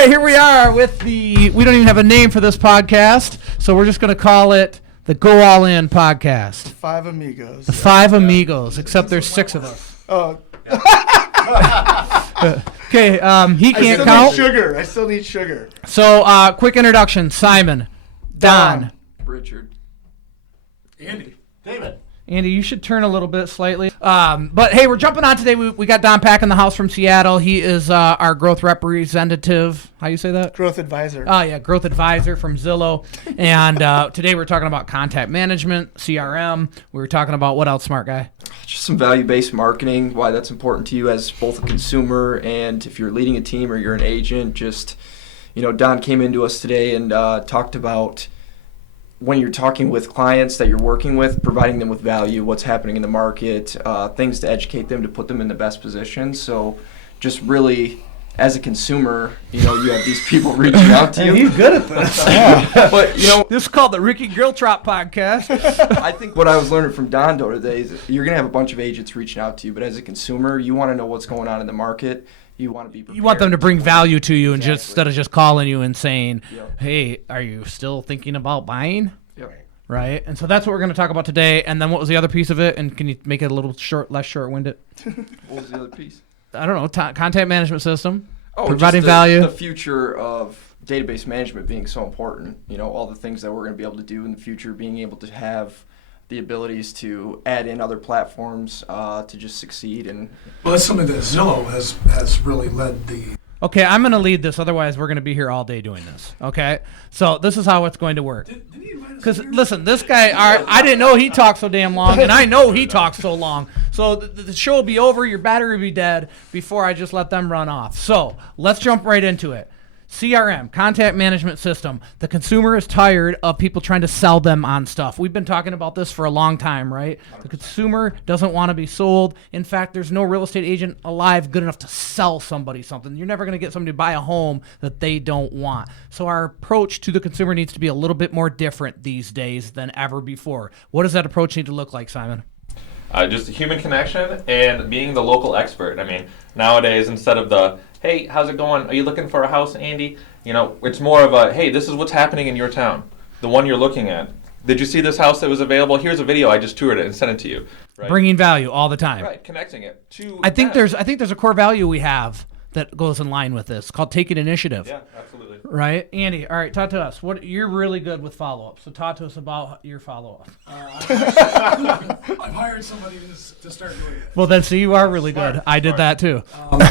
right, here we are with we don't even have a name for this podcast, so we're just going to call it the Go All In podcast. The Five Amigos. The Five Amigos, except there's six of us. Oh. Okay, he can't count. I still need sugar. So, quick introduction. Simon. Don. Richard. Andy. David. Andy, you should turn a little bit slightly. But hey, we're jumping on today. We got Don Pack in the house from Seattle. He is our growth representative. How you say that? Growth advisor. Oh, yeah, growth advisor from Zillow. And today we're talking about contact management, CRM. We were talking about what else, smart guy? Just some value-based marketing, why that's important to you as both a consumer and if you're leading a team or you're an agent. Just, Don came into us today and talked about when you're talking with clients that you're working with, providing them with value, what's happening in the market, things to educate them, to put them in the best position. So just really, as a consumer, you have these people reaching out to you. He's good at this. But, this is called the Ricky Grilltrop podcast. I think what I was learning from Don today is you're going to have a bunch of agents reaching out to you, but as a consumer, you want to know what's going on in the market. You want to be prepared. You want them to bring value to you, and Exactly. just instead of just calling you and saying, Yep. hey, are you still thinking about buying? Yep. Right? And so that's what we're going to talk about today. And then what was the other piece of it? And can you make it a little less short-winded? What was the other piece? I don't know. Contact management system. Oh, providing just value. The future of database management being so important. All the things that we're going to be able to do in the future, being able to have the abilities to add in other platforms to just succeed. Well, that's something that Zillow has really led the... Okay, I'm going to lead this. Otherwise, we're going to be here all day doing this. Okay? So this is how it's going to work. Because, listen, this guy, I didn't know he talked so damn long, and I know he talks so long. So the show will be over, your battery will be dead before I just let them run off. So let's jump right into it. CRM, contact management system. The consumer is tired of people trying to sell them on stuff. We've been talking about this for a long time, right? The consumer doesn't want to be sold. In fact, there's no real estate agent alive good enough to sell somebody something. You're never going to get somebody to buy a home that they don't want. So our approach to the consumer needs to be a little bit more different these days than ever before. What does that approach need to look like, Simon? Just a human connection and being the local expert. I mean, nowadays, instead of the, hey, how's it going? Are you looking for a house, Andy? It's more of a, hey, this is what's happening in your town, the one you're looking at. Did you see this house that was available? Here's a video. I just toured it and sent it to you. Right? Bringing value all the time. Right, connecting it to I think there's a core value we have that goes in line with this called taking initiative. Yeah, absolutely. Right? Andy, all right, talk to us. You're really good with follow-up, so talk to us about your follow-up. I've hired somebody to start doing it. Well, then, see, you are really good. I did that, too.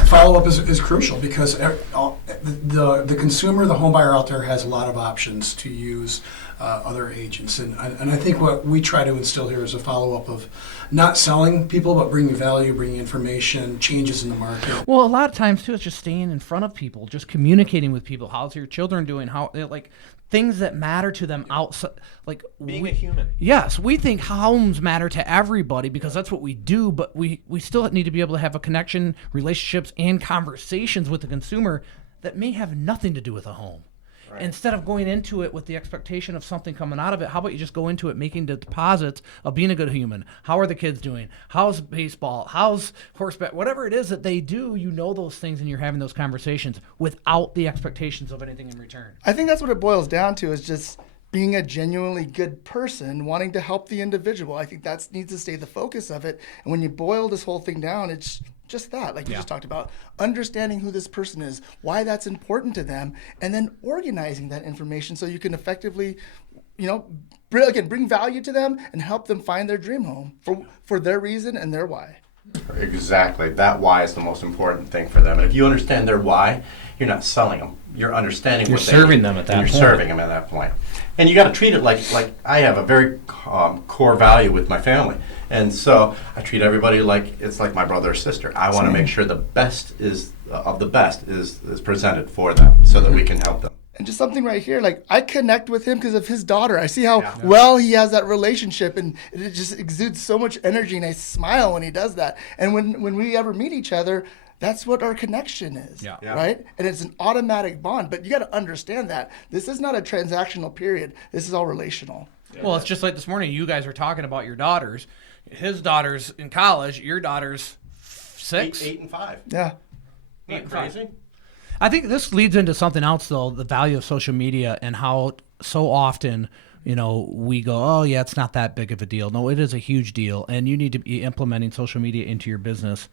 Follow-up is crucial because the consumer, the home buyer out there has a lot of options to use other agents. And I think what we try to instill here is a follow-up of not selling people, but bringing value, bringing information, changes in the market. Well, a lot of times, too, it's just staying in front of people, just communicating with people. How's your children doing? How, like, things that matter to them outside. Like Being a human. Yes, we think homes matter to everybody because that's what we do, but we still need to be able to have a connection, relationships, and conversations with the consumer that may have nothing to do with a home. Right. Instead of going into it with the expectation of something coming out of it, how about you just go into it making the deposits of being a good human? How are the kids doing? How's baseball? How's horseback? Whatever it is that they do, those things and you're having those conversations without the expectations of anything in return. I think that's what it boils down to, is just being a genuinely good person, wanting to help the individual. I think that needs to stay the focus of it. And when you boil this whole thing down, it's just that, like you just talked about, understanding who this person is, why that's important to them, and then organizing that information so you can effectively, bring value to them and help them find their dream home for their reason and their why. Exactly. That why is the most important thing for them. And if you understand their why, you're not selling them. You're understanding what they need. You're serving them at that point. You're serving them at that point. And you got to treat it like I have a very core value with my family. And so I treat everybody like it's like my brother or sister. I want to make sure the best is presented for them so that we can help them. And just something right here, like I connect with him because of his daughter. I see how well he has that relationship, and it just exudes so much energy, and I smile when he does that. And when we ever meet each other, that's what our connection is, right? And it's an automatic bond, but you got to understand that. This is not a transactional period. This is all relational. Well, it's just like this morning, you guys were talking about your daughters. His daughter's in college, your daughter's 6? 8 and 5. Yeah. Eight and Crazy. 5. I think this leads into something else, though, the value of social media and how so often, we go, oh, yeah, it's not that big of a deal. No, it is a huge deal. And you need to be implementing social media into your business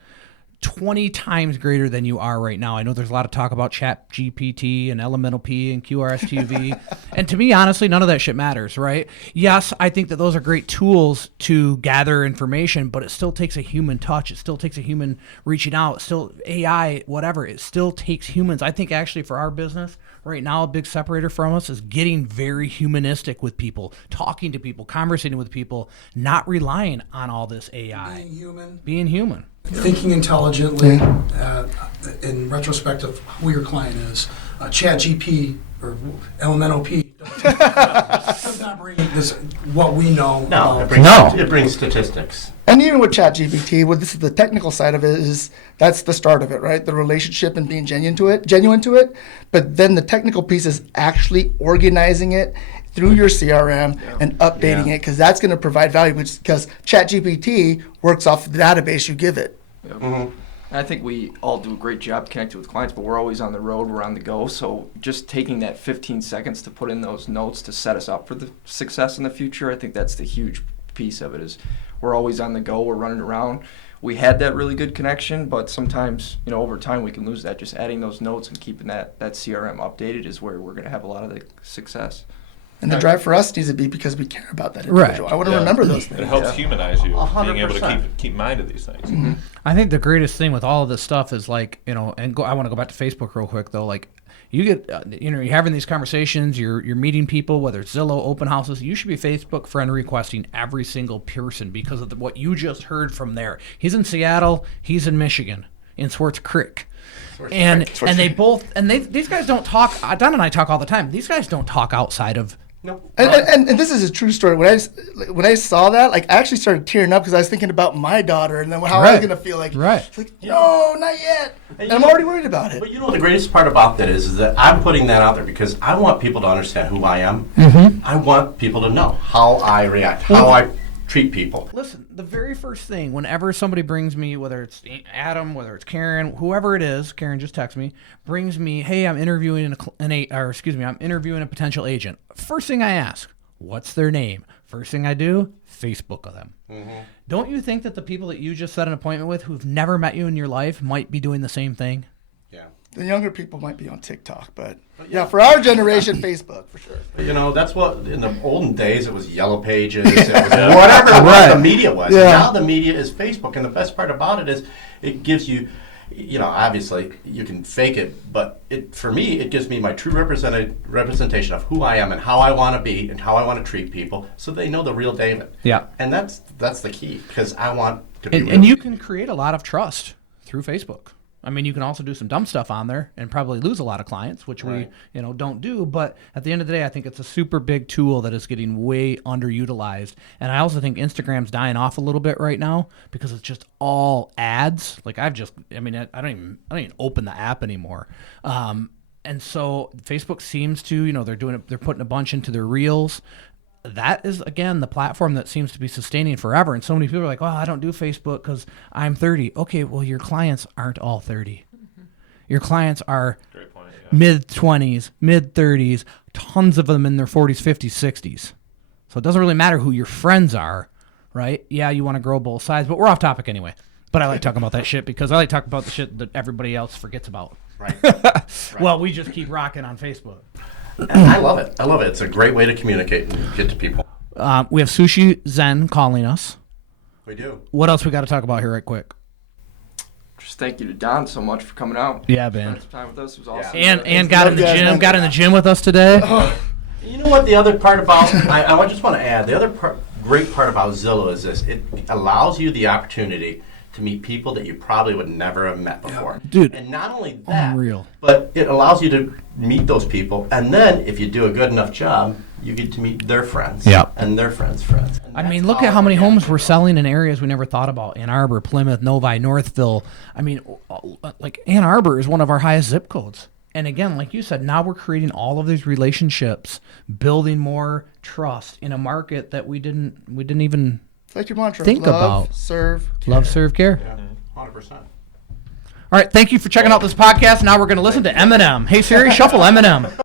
20 times greater than you are right now. I know there's a lot of talk about Chat GPT and Elemental P and QRSTV. And to me, honestly, none of that shit matters, right? Yes, I think that those are great tools to gather information, but it still takes a human touch. It still takes a human reaching out. Still AI, whatever. It still takes humans. I think actually for our business right now, a big separator from us is getting very humanistic with people, talking to people, conversating with people, not relying on all this AI. Being human. Thinking intelligently, in retrospect of who your client is, Chat GP or Elemental P does not bring this, what we know. No, it brings statistics. And even with ChatGPT, this is the technical side of it, is that's the start of it, right? The relationship and being genuine to it. But then the technical piece is actually organizing it through your CRM and updating it, because that's going to provide value, because ChatGPT works off the database you give it. Yep. And I think we all do a great job connecting with clients, but we're always on the road, we're on the go. So just taking that 15 seconds to put in those notes to set us up for the success in the future, I think that's the huge piece of it, is we're always on the go, we're running around. We had that really good connection, but sometimes, over time we can lose that. Just adding those notes and keeping that CRM updated is where we're going to have a lot of the success. And the drive for us needs to be because we care about that individual. Right. I want to remember those things. It helps humanize you, 100%. being able to keep mind of these things. Mm-hmm. I think the greatest thing with all of this stuff is I want to go back to Facebook real quick though. You get, you're having these conversations, you're meeting people, whether it's Zillow, open houses. You should be Facebook friend requesting every single person because of what you just heard from there. He's in Seattle, he's in Michigan, in Swartz Creek. And these guys don't talk. Don and I talk all the time. These guys don't talk outside of. No. And this is a true story. When I saw that, I actually started tearing up because I was thinking about my daughter and then how I was going to feel like. Right. It's no, not yet. And I'm already worried about it. But the greatest part about that is that I'm putting that out there because I want people to understand who I am. I want people to know how I react, how I treat people. Listen, the very first thing, whenever somebody brings me, whether it's Adam, whether it's Karen, whoever it is, Karen just texted me, brings me, hey, I'm interviewing I'm interviewing a potential agent. First thing I ask, what's their name? First thing I do, Facebook them. Don't you think that the people that you just set an appointment with who've never met you in your life might be doing the same thing? Yeah. The younger people might be on TikTok, but for our generation, Facebook for sure. But, that's what in the olden days it was Yellow Pages, it was whatever it was, the media was. Yeah. And now the media is Facebook, and the best part about it is it gives you, obviously you can fake it, but for me it gives me my true representation of who I am and how I want to be and how I want to treat people, so they know the real David. Yeah. And that's the key, because I want to be. And you can create a lot of trust through Facebook. I mean, you can also do some dumb stuff on there and probably lose a lot of clients, which we, don't do. But at the end of the day, I think it's a super big tool that is getting way underutilized. And I also think Instagram's dying off a little bit right now because it's just all ads. I don't even open the app anymore. And so Facebook seems to, they're putting a bunch into their reels. That is, again, the platform that seems to be sustaining forever. And so many people are like, I don't do Facebook because I'm 30. Okay, well, your clients aren't all 30. Your clients are mid-20s, mid-30s, tons of them in their 40s, 50s, 60s. So it doesn't really matter who your friends are, right? Yeah, you want to grow both sides, but we're off topic anyway. But I like talking about that shit because I like talking about the shit that everybody else forgets about. Right. Well, we just keep rocking on Facebook. And I love it. It's a great way to communicate and get to people. We have Sushi Zen calling us. We do. What else we got to talk about here right quick? Just thank you to Don so much for coming out. Yeah, man. Spending some time with us. It was awesome. And got in the gym. Got in the gym with us today. You know what the other part about, I just want to add, the other great part about Zillow is this. It allows you the opportunity to meet people that you probably would never have met before. Dude. And not only that, Unreal. but it allows you to meet those people. And then if you do a good enough job, you get to meet their friends. Yep. And their friends' friends. And I mean, look at how many homes we're selling in areas we never thought about. Ann Arbor, Plymouth, Novi, Northville. I mean, Ann Arbor is one of our highest zip codes. And again, like you said, now we're creating all of these relationships, building more trust in a market that we didn't even It's like your mantra. think love, about. serve, care. Love, serve, care. Yeah, 100%. All right, thank you for checking out this podcast. Now we're going to listen to Eminem. Hey Siri, shuffle Eminem.